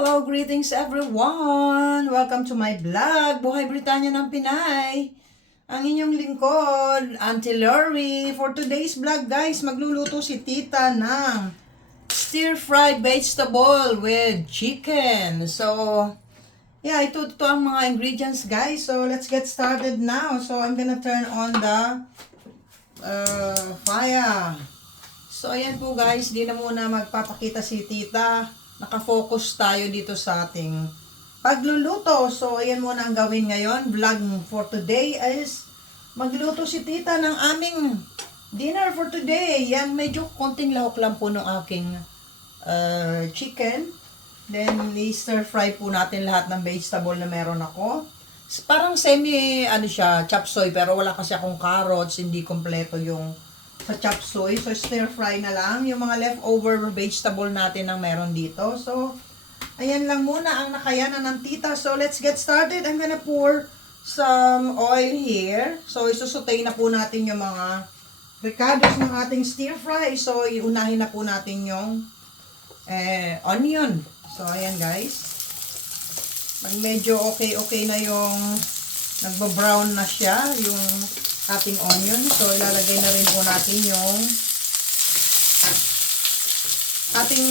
Hello, greetings everyone! Welcome to my vlog, Buhay Britanya ng Pinay. Ang inyong lingkod, Auntie Lori. For today's vlog guys, magluluto si Tita ng stir-fried vegetable with chicken. So, yeah, ito ang mga ingredients guys. So, let's get started now. So, I'm gonna turn on the fire. So, ayan po guys, di na muna magpapakita si Tita. Nakafocus tayo dito sa ating pagluluto. So, ayan muna ang gawin ngayon. Vlog for today is magluto si Tita ng aming dinner for today. Yan, medyo konting lahok lang po ng aking chicken. Then, i-stir fry po natin lahat ng vegetable na meron ako. Parang semi, siya, chop suey. Pero wala kasi akong carrots, hindi kompleto yung sa chop suey. So, stir fry na lang yung mga leftover vegetable natin ang meron dito. So, ayan lang muna ang nakayanan ng Tita. So, let's get started. I'm gonna pour some oil here. So, isusutay na po natin yung mga ricados ng ating stir fry. So, iunahin na po natin yung onion. So, ayan guys. Pag medyo okay na yung nagba-brown na siya, yung ating onion. So, ilalagay na rin po natin yung ating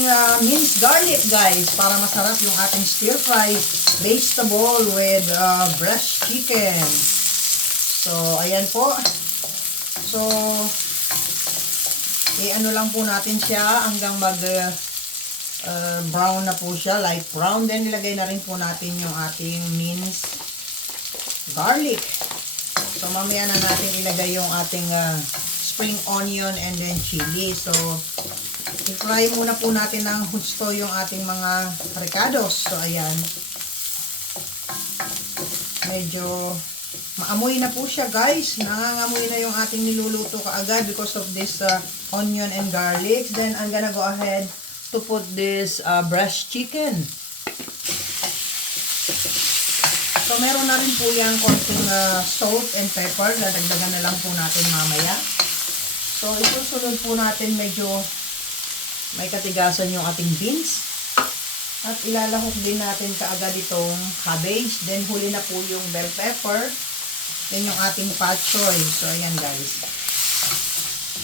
minced garlic, guys, para masarap yung ating stir-fried vegetable with breast chicken. So, ayan po. So, i-ano lang po natin siya hanggang brown na po siya, light brown. Then, ilagay na rin po natin yung ating minced garlic. So, mamaya na natin ilagay yung ating spring onion and then chili. So, i-fry muna po natin ng husto yung ating mga ricados. So, ayan. Medyo maamoy na po siya, guys. Nangangamoy na yung ating niluluto kaagad because of this onion and garlic. Then, I'm gonna go ahead to put this breast chicken. So, meron na rin po yung konting salt and pepper. Dadagdagan na lang po natin mamaya. So, isusunod po natin medyo may katigasan yung ating beans. At ilalahok din natin kaagad itong cabbage. Then, huli na po yung bell pepper. Then, yung ating pak choy. So, ayan guys.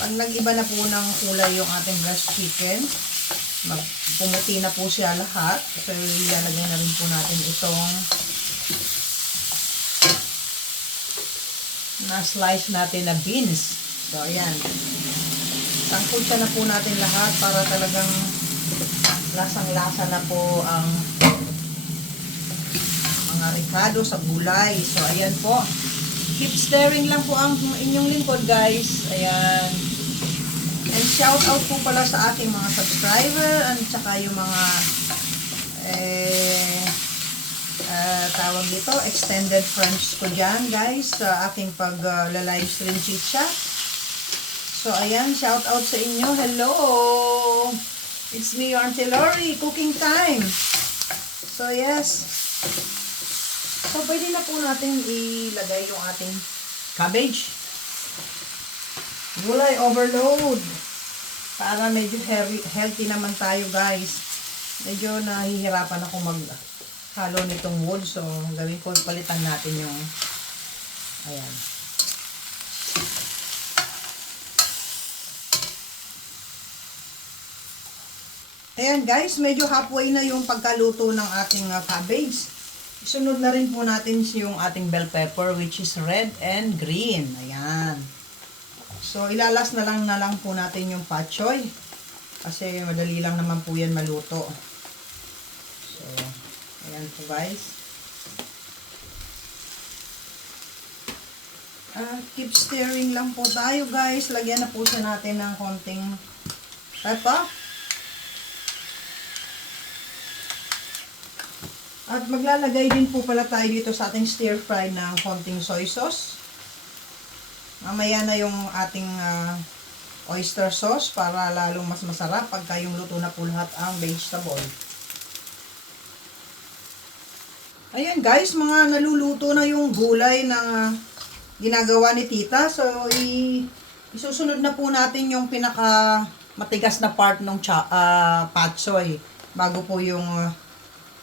Pag nag-iba na po ng kulay yung ating breast chicken, pumuti na po siya lahat. So, ilalagay na rin po natin itong na-slice natin na beans. So, ayan. Sangkutsa na po natin lahat para talagang lasang-lasa na po ang mga ricado sa gulay. So, ayan po. Keep stirring lang po ang inyong lingkod, guys. Ayan. And shout out po pala sa ating mga subscriber at saka yung mga tawag dito, extended friends ko dyan, guys, sa aking pag-live stream chicha. So, ayan, shout out sa inyo. Hello! It's me, your Auntie Lori. Cooking time. So, yes. So, pwede na po natin ilagay yung ating cabbage. Gulay overload. Para medyo healthy naman tayo, guys. Medyo nahihirapan ako halo nitong wood. So, gawin ko, palitan natin yung ayan. Ayan guys, medyo halfway na yung pagkaluto ng ating cabbage. Sunod na rin po natin yung ating bell pepper, which is red and green. Ayan. So, ilalas na lang po natin yung pak choy. Kasi madali lang naman po yan maluto. So, ayan po guys. Keep stirring lang po tayo guys. Lagyan na po siya natin ng konting pepper. At maglalagay din po pala tayo dito sa ating stir fry ng konting soy sauce. Mamaya na yung ating oyster sauce para lalong mas masarap pagka yung luto na po lahat ang vegetable. Ayan guys, mga naluluto na yung gulay na ginagawa ni Tita. So, isusunod na po natin yung pinaka matigas na part ng pak choy bago po yung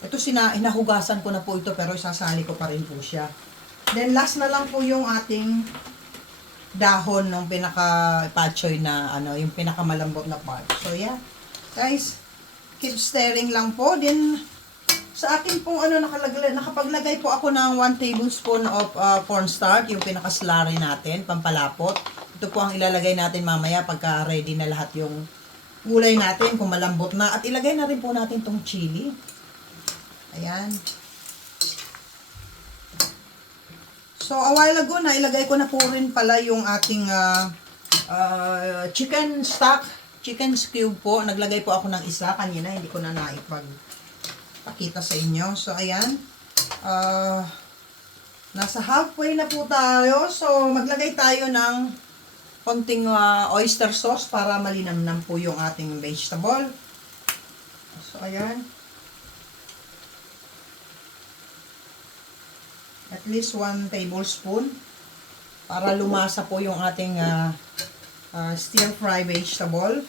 Ito inahugasan ko na po ito pero isasali ko pa rin po siya. Then last na lang po yung ating dahon ng pinaka-patchoy na ano, yung pinakamalambot na part. So yeah, guys, keep stirring lang po. Then sa akin pong ano nakapaglagay po ako ng 1 tablespoon of cornstarch, yung pinaka-slurry natin, pampalapot. Ito po ang ilalagay natin mamaya pagka ready na lahat yung gulay natin, kung malambot na. At ilagay na rin po natin tong chili. Ayan. So, a while ago na ilagay ko na po rin pala yung ating chicken stock, chicken cube po. Naglagay po ako ng isa kanina, hindi ko na naipagpakita sa inyo. So, ayan. Nasa halfway na po tayo. So, maglagay tayo ng konting oyster sauce para malinamnam po yung ating vegetable. So, ayan. At least 1 tablespoon para lumasa po yung ating stir fry vegetable.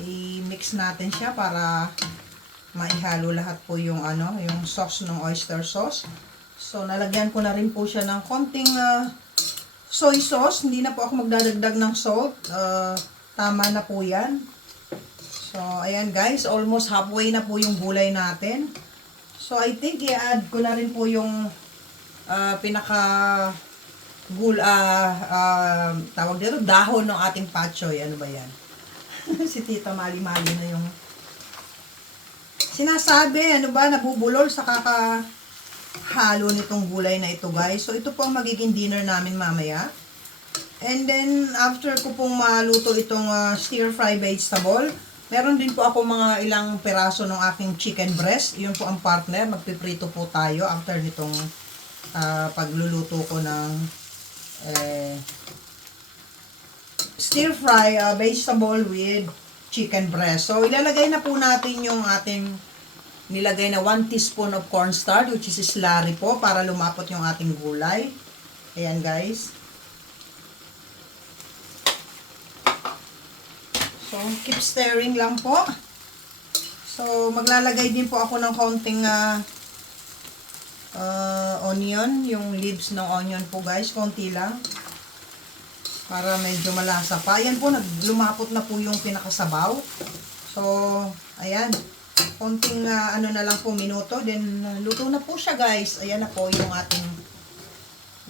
I-mix natin siya para maihalo lahat po yung yung sauce ng oyster sauce. So nalagyan ko na rin po siya ng konting soy sauce. Hindi na po ako magdadagdag ng salt. Tama na po yan. So ayan guys, almost halfway na po yung gulay natin. So I think i-add ko na rin po yung tawag dito, dahon ng ating patchoy. Ano ba yan? Si Tita mali-mali na yung sinasabi. Ano ba? Nabubulol sa kakahalo nitong gulay na ito, guys. So, ito po ang magiging dinner namin mamaya. And then, after ko pong maluto itong stir-fry vegetable, meron din po ako mga ilang peraso ng aking chicken breast. Yun po ang partner. Magpiprito po tayo after nitong pagluluto ko ng stir-fry vegetable with chicken breast. So, ilalagay na po natin yung ating nilagay na 1 teaspoon of cornstarch, which is slurry po, para lumapot yung ating gulay. Ayan, guys. So, keep stirring lang po. So, maglalagay din po ako ng konting onion, yung leaves ng onion po guys, konti lang para medyo malasa pa. Ayan po, lumapot na po yung pinakasabaw. So, ayan, konting ano na lang po minuto, then luto na po siya guys. Ayan na po yung ating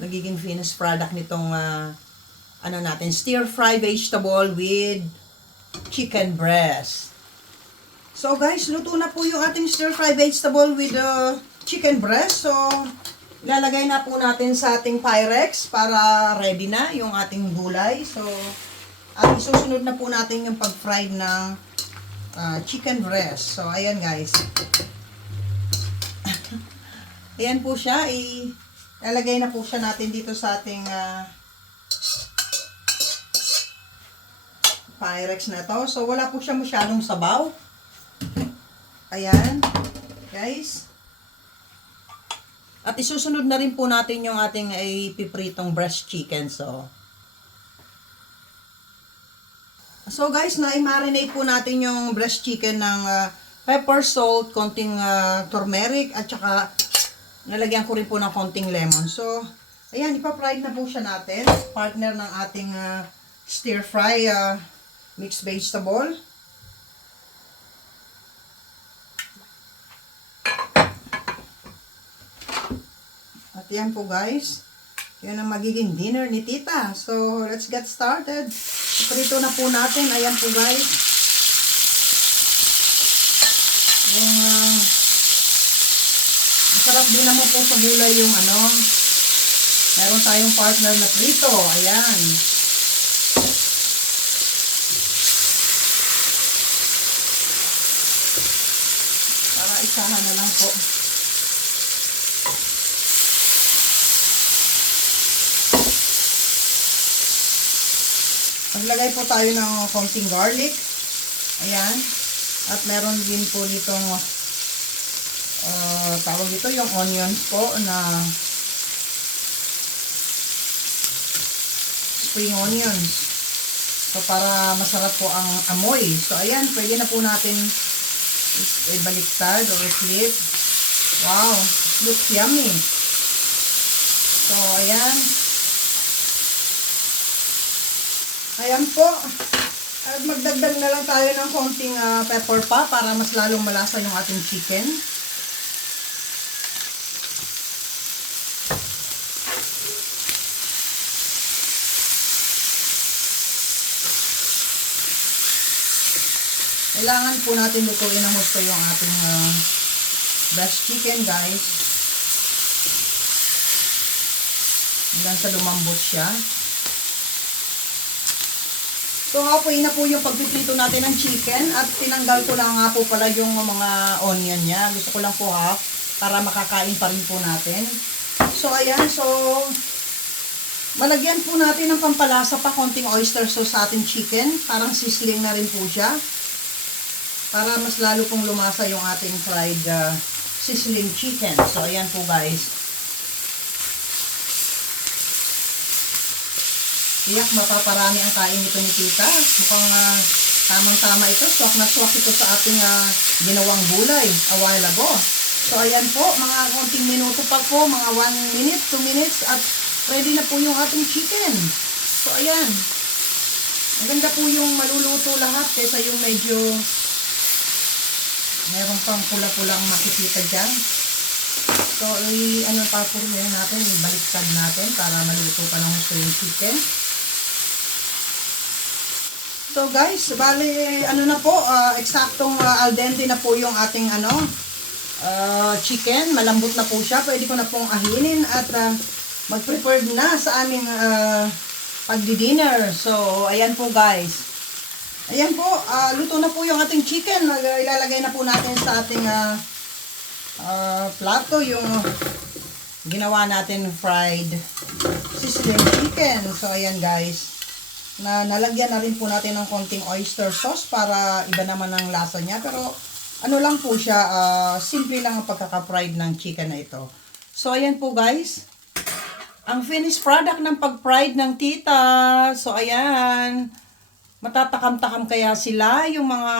nagiging finished product nitong ano natin, stir fry vegetable with chicken breast. So guys, luto na po yung ating stir fry vegetable with chicken breast. So, ilalagay na po natin sa ating Pyrex para ready na yung ating gulay. So, at isusunod na po natin yung pag-fry ng chicken breast. So, ayan guys. Ayan po siya. Ilalagay na po siya natin dito sa ating Pyrex na to. So, wala po siya masyadong sabaw. Ayan. Guys. At isusunod na rin po natin yung ating ipipritong breast chicken. So guys, na-marinate po natin yung breast chicken ng pepper, salt, konting turmeric, at saka nalagyan ko rin po ng konting lemon. So, ayan, ipa-fry na po siya natin. Partner ng ating stir-fry mixed vegetable. At yan po guys, yun ang magiging dinner ni Tita. So, let's get started. Iprito na po natin. Ayan po guys. Masarap din naman po sa gulay yung meron tayong partner na prito. Ayan. Para isahan na lang po. Maglagay po tayo ng konting garlic. Ayan. At meron din po ditong tawag dito yung onions po na spring onions. So, para masarap po ang amoy. So, ayan. Pwede na po natin baliktad or flip. Wow, looks yummy. So, ayan. Ayan po. At magdagdag na lang tayo ng konting pepper pa para mas lalong malasa yung ating chicken. Kailangan po natin lutuin ng gusto yung ating breast chicken, guys. Hanggang sa lumambot siya. So, hapoy na po yung pagpiprito natin ng chicken at tinanggal ko lang nga po pala yung mga onion niya. Gusto ko lang po half para makakain pa rin po natin. So, ayan. So, malagyan po natin ng pampalasa pa konting oyster sauce sa ating chicken. Parang sizzling na rin po siya. Para mas lalo pong lumasa yung ating fried sizzling chicken. So, ayan po guys. Tiyak mapaparami ang kain nito ni Tita. Mukhang tamang-tama ito. Swak na swak ito sa ating ginawang gulay a while ago. So, ayan po. Mga konting minuto pa po. Mga 1 minute, 2 minutes. At ready na po yung ating chicken. So, ayan. Ang ganda po yung maluluto lahat. Kaysa yung medyo meron pang pula-pulang makikita dyan. So, ano pa po natin, ibaliktad natin para maluto pa ng gusto yung chicken. So, guys, bali, ano na po, eksaktong al dente na po yung ating, chicken. Malambot na po siya. Pwede ko na pong ahinin at mag-prepare na sa aming pagdi-dinner. So, ayan po, guys. Ayan po, luto na po yung ating chicken. Ilalagay na po natin sa ating plato yung ginawa natin fried sizzling chicken. So, ayan guys. Nalagyan na rin po natin ng konting oyster sauce para iba naman ang lasa niya. Pero, ano lang po siya, simple lang ang pagkaka-fried ng chicken na ito. So, ayan po guys. Ang finished product ng pag-fried ng Tita. So, ayan. Matatakam-takam kaya sila yung mga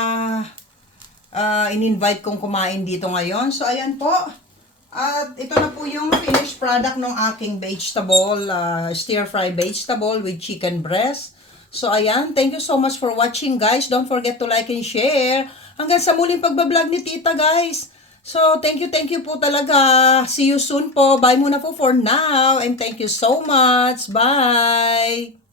in-invite kong kumain dito ngayon. So, ayan po. At ito na po yung finished product ng aking vegetable, stir-fry vegetable with chicken breast. So, ayan. Thank you so much for watching, guys. Don't forget to like and share. Hanggang sa muling pagbablog ni Tita, guys. So, thank you po talaga. See you soon po. Bye muna po for now. And thank you so much. Bye!